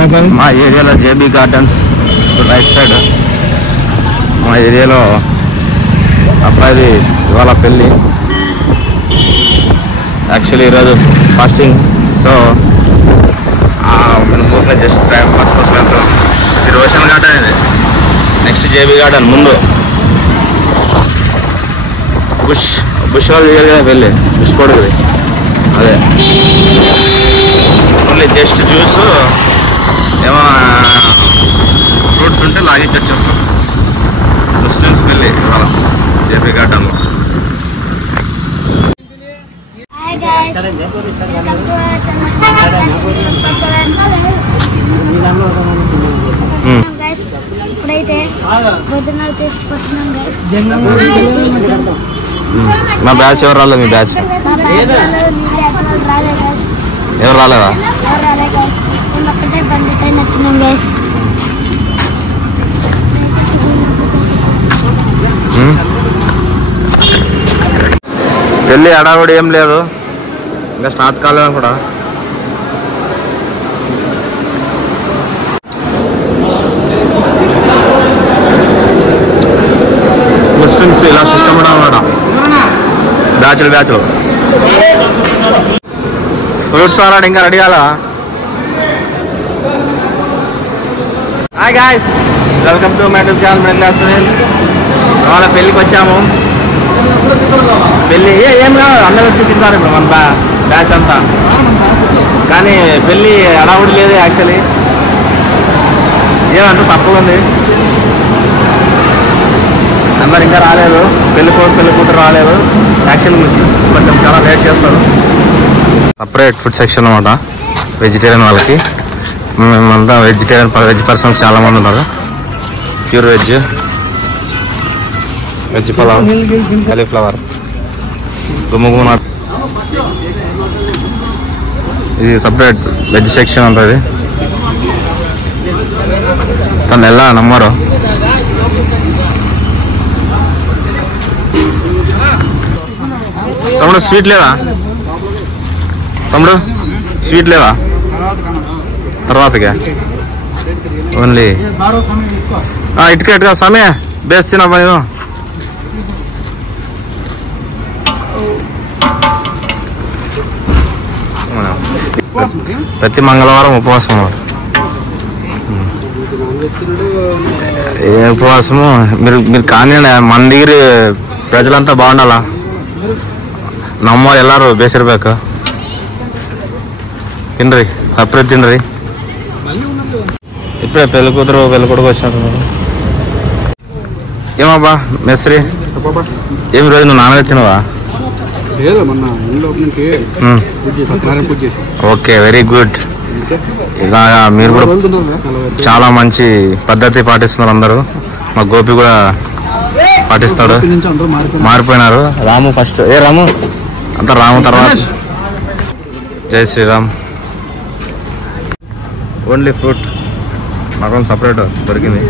మా ఏరియాలో JB gardens right side మా ఏరియాలో అబ్బాయిది ఇవాళ పెళ్ళి. యాక్చువల్లీ ఈరోజు ఫాస్టింగ్, సో మన ఊరిలో జస్ట్ టైం పాస్ కోసం వెళ్తాం. ఇది రోషన్ గార్డెన్, ఇది నెక్స్ట్ జేబీ గార్డెన్ ముందు బుష్ వాళ్ళు దిగారు కదా పెళ్ళి, బుష్ కొడుకుది అదే. ఓన్లీ జస్ట్ జ్యూస్ ఏమో ఫ్రూట్స్ ఉంటే లాగించి వచ్చేస్తాం. ముస్లిమ్స్ పెళ్ళి ఇవాళ జేబీ గార్డెన్లో. ఇప్పుడైతే భోజనాలు చేసుకుంటున్నాం గైస్. మా బ్యాచ్ ఎవరు రాలేదు? మీ బ్యాచ్ ఎవరు రాలేదా? ఒక్కటే బండిపై నచ్చినాం గైస్. పెళ్ళి హడావుడి ఏం లేదు, ఇంకా స్టార్ట్ కాలేదు కూడా. ముస్లిమ్స్ ఇలా సిస్టమ్ కూడా అన్నమాట, బ్యాచ్లు ఫ్రూట్స్ సలాడ్ ఇంకా రెడీ కాలా? Hi guys, welcome to my YouTube channel middle class Sunil. ఇవాళ పెళ్ళికి వచ్చాము. పెళ్ళి ఏం కాదు, అందరూ వచ్చి తింటారు ఇప్పుడు మన బ్యాచ్ అంతా. కానీ పెళ్ళి హడావుడి లేదు యాక్చువల్లీ, ఏమంటే తక్కువ ఉంది. అందరు ఇంకా రాలేదు, పెళ్లి కూతురు రాలేదు. యాక్చువల్లీ ముస్లిమ్స్ కొంచెం చాలా లేట్ చేస్తారు. సపరేట్ ఫుడ్ సెక్షన్ అనమాట వెజిటేరియన్ వాళ్ళకి. మేమంతా వెజ్ పర్సన్స్ చాలామంది ఉన్నారు. ప్యూర్ వెజ్ పలావ్, కాలీఫ్లవర్, గుమ్మగుమ్మ. ఇది సపరేట్ వెజ్ సెక్షన్ ఉంటుంది. తను ఎలా నమ్మరు. తమ్ముడు స్వీట్ లేదా? తమ్ముడు స్వీట్ లేదా? తర్వాతగా ఓన్లీ ఇటుక సమయ బేస్ తిన పని. ప్రతి మంగళవారం ఉపవాసం. ఏ ఉపవాసము మీరు కానీ మన దగ్గర ప్రజలంతా బాగుండాలా, నమ్మాలి ಎಲ್ಲರೂ ಬೇಸಿರ್ಬೇಕು. తినరి సపరేట్ తినరి. ఇప్పుడే పెళ్ళి కూతురు పెళ్ళి కొడుకు వచ్చినట్టు. ఏమబ్బా మెస్రీ, ఏమి రోజు నువ్వు నాన్ వెజ్ తినవా? Okay, very good. ఇలాగా మీరు కూడా చాలా మంచి పద్ధతి పాటిస్తున్నారు అందరూ. మా గోపి కూడా పాటిస్తాడు. మారిపోయినారు. రాము ఫస్ట్, ఏ రాము అంతా రాము తర్వాత జై శ్రీరామ్. ఓన్లీ ఫ్రూట్ మాకు సపరేట్ దొరికింది.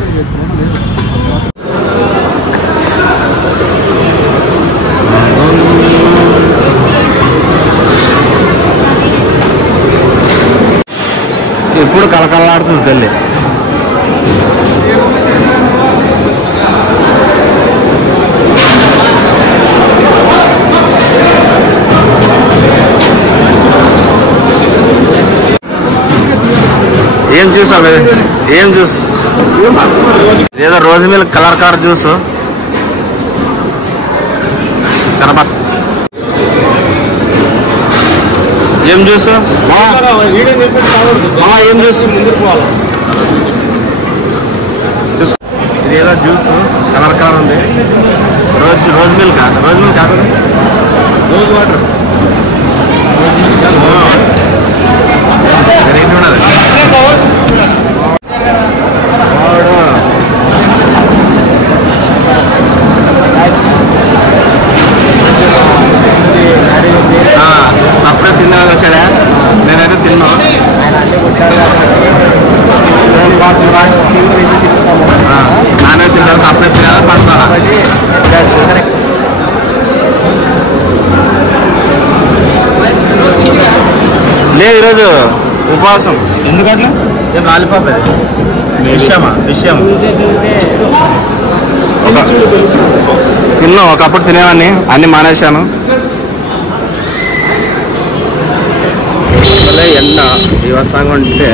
ఇప్పుడు కలకలాడుతుంది పెళ్ళి. ఏం జ్యూస్ అవి? ఏం జ్యూస్? ఏదో రోజు మిల్క్ కలర్ జ్యూస్. సరబత్ ఏం జ్యూస్? ఏం జ్యూస్? ఇది ఏదో జ్యూస్ కలర్ ఉంది. రోజ్ మిల్క్ కాదు, రోజ్ వాటర్. వెరైటీ ఉన్నది. సపరేట్ తిన్నాక వచ్చాడా? నేనైతే తిన్నా. నానే తిన్నాను, సపరేట్ తినాలి పడతా. లేదు ఈరోజు ఉపవాసం. ఎందుకంటే ఏం లాలిపాప్ విషయం తిన్నాం. ఒకప్పుడు తినేవాడిని, అన్ని మానేశాను. ఎండ వ్యవసాయంగా ఉంటే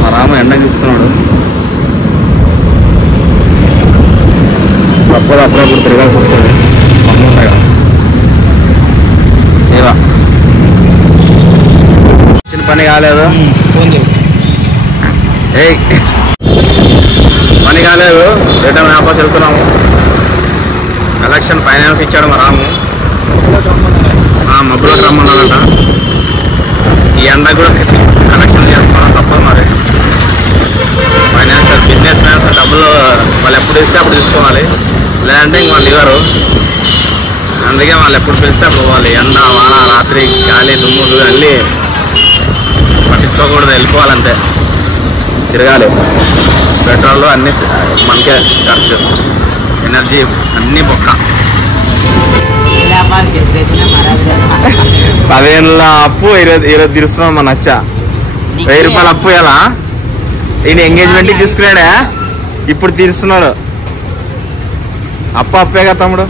మా రామ ఎండ చూపుతున్నాడు. అప్పుడప్పుడు తిరగాల్సి వస్తుంది. మమ్మల్ని సేవ చిన్న పని కాలేదు, పని కాలేదు. రిటర్న్ వాపస్ వెళ్తున్నాము. ఎలక్షన్ ఫైనాన్స్ ఇచ్చాడు మా రాము. మబ్బులోకి రమ్మన్నాడంట. ఈ ఎండ కూడా కలెక్షన్ చేసుకోవడం తప్పదు మరి. ఫైనాన్షియల్ బిజినెస్ మ్యాన్స్ డబ్బులు వాళ్ళు ఎప్పుడు ఇస్తే అప్పుడు తీసుకోవాలి, లేదంటే ఇంక వాళ్ళు ఇవ్వరు. అందుకే వాళ్ళు ఎప్పుడు పిలిస్తే అప్పుడు పోవాలి. ఎండ వాన రాత్రి గాలి దుమ్ములు అన్నీ పట్టించుకోకూడదు, వెళ్ళిపోవాలంతే. తిరగాలి. పెట్రోల్ అన్నీ మనకే ఖర్చు, ఎనర్జీ అన్నీ బొక్క. 10,000 అప్పు 20 తీరుస్తున్నాం. మన నచ్చ 1000 రూపాయలు అప్పు ఎలా ఈయన ఎంగేజ్మెంట్ తీసుకున్నాడా, ఇప్పుడు తీరుస్తున్నాడు. అప్పే కదా తమ్ముడు.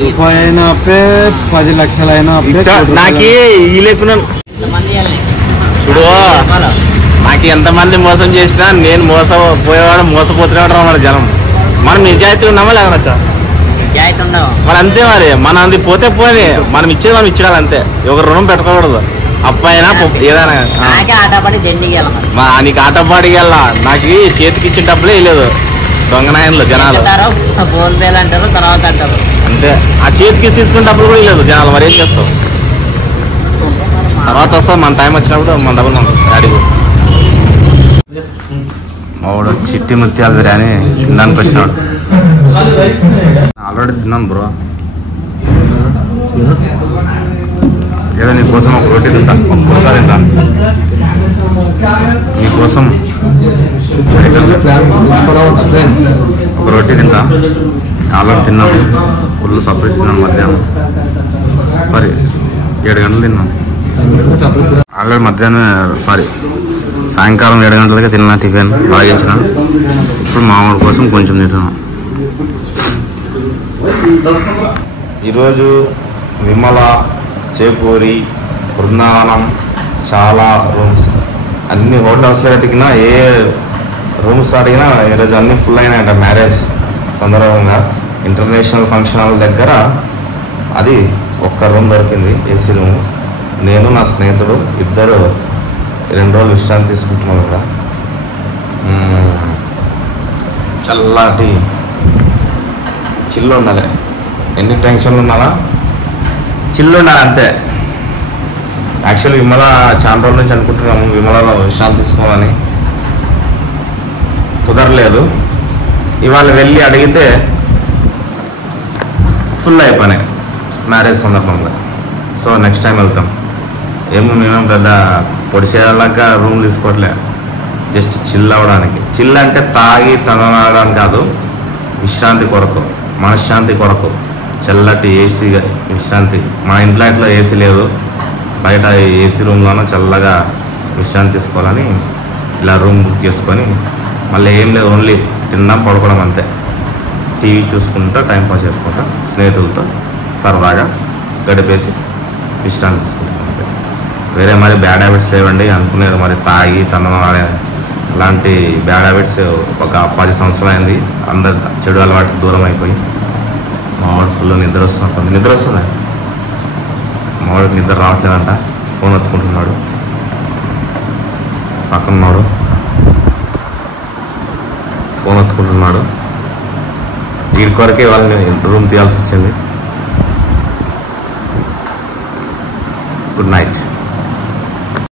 రూపాయైనా అప్పే, 10 లక్షలైనా నాకు ఈ లేకున్నా చూడు. నాకు ఎంతమంది మోసం చేసినా నేను మోసపోయేవాడు మోసపోతున్నాడు రా మన జనం. మనం నిజాయితీ ఉన్నామా లేకనొచ్చా? మరి అంతే మరి. మన అది పోతే పోయి మనం ఇచ్చేది మనం ఇచ్చేయాలి అంతే. ఒక రుణం పెట్టుకోకూడదు. అప్పైనా ఏదైనా నీకు ఆటపాడికి వెళ్ళా. నాకు చేతికి ఇచ్చిన డబ్బులే ఇవ్వలేదు దొంగనాయనలు జనాలు. అంతే. ఆ చేతికి తీసుకున్న డబ్బులు కూడా ఇవ్వలేదు జనాలు. మరి ఏం చేస్తావు? తర్వాత వస్తాం మన టైం వచ్చినప్పుడు మన డబ్బులు మనకు అడిగి. మావాడు చిట్టి ముత్యాల బిర్యానీ తినడానికి వచ్చినాడు. ఆల్రెడీ తిన్నాను బ్రో. ఏదో నీకోసం ఒక రోటీ తింటా, ఒక పుల్కా తింటా నీకోసం. ఒక రోటీ తింటా. ఆల్రెడీ తిన్నాను, ఫుల్ సపరేట్ తిన్నాను. మధ్యాహ్నం 7 గంటలు తిన్నాను. ఆల్రెడీ మధ్యాహ్నం సాయంకాలం 7 గంటలకే తిన్నా. టిఫిన్ బాగించిన. ఇప్పుడు మామూలు కోసం కొంచెం తింటున్నాను. ఈరోజు విమల, చేకూరి, బృందావనం చాలా రూమ్స్, అన్ని హోటల్స్లో వెతికినా ఏ రూమ్స్ అడిగినా ఈరోజు అన్నీ ఫుల్ అయినాయంట. మ్యారేజ్ సందర్భంగా ఇంటర్నేషనల్ ఫంక్షన్ హాల్ దగ్గర అది ఒక్క రూమ్ దొరికింది, ఏసీ రూము. నేను నా స్నేహితుడు ఇద్దరు 2 రోజులు విశ్రాంతి తీసుకుంటున్నాం ఇక్కడ. చల్లటి చిల్లు ఉండాలి. ఎన్ని టెన్షన్లు ఉన్నాలా చిల్లు ఉండాలి అంతే. యాక్చువల్లీ విమల చాలా రోజుల నుంచి అనుకుంటున్నాము విమలలో విశ్రాంతి తీసుకోవాలని, కుదరలేదు. ఇవాళ వెళ్ళి అడిగితే ఫుల్ అయిపోయినాయి మ్యారేజ్ సందర్భంగా. సో నెక్స్ట్ టైం వెళ్తాం. మేమేం పెద్ద పొడిచేలాగా రూమ్ తీసుకోవట్లే, జస్ట్ చిల్ అవ్వడానికి. చిల్ అంటే తాగి తనడానికి కాదు, విశ్రాంతి కొరకు, మనశ్శాంతి కొరకు. చల్లటి ఏసీ విశ్రాంతి. మా ఇంట్లో ఏసీ లేదు, బయట ఏసీ రూమ్లోనూ చల్లగా విశ్రాంతి తీసుకోవాలని ఇలా రూమ్ బుక్ చేసుకొని, మళ్ళీ ఏం లేదు, ఓన్లీ తినడం పడుకోవడం అంతే. టీవీ చూసుకుంటా టైంపాస్ చేసుకుంటా స్నేహితులతో సరదాగా గడిపేసి విశ్రాంతి తీసుకుంటాం. వేరే మరి బ్యాడ్ హ్యాబిట్స్ లేవండి అనుకునేది. మరి తాగి తనడం అలాంటి బ్యాడ్ హ్యాబిట్స్ ఒక 10 సంవత్సరాలు అయింది. అందరు చెడు అలవాటుకి దూరం అయిపోయి. మావాడు ఫుల్ నిద్ర వస్తున్నట్టుంది. నిద్ర వస్తుంది. మావాడికి నిద్ర రావట్లేదంట. ఫోన్ ఎత్తుకుంటున్నాడు. పక్కనున్నాడు, ఫోన్ ఎత్తుకుంటున్నాడు. వీరి కొరకే వాళ్ళని రూమ్ తీయాల్సి వచ్చింది. Good night.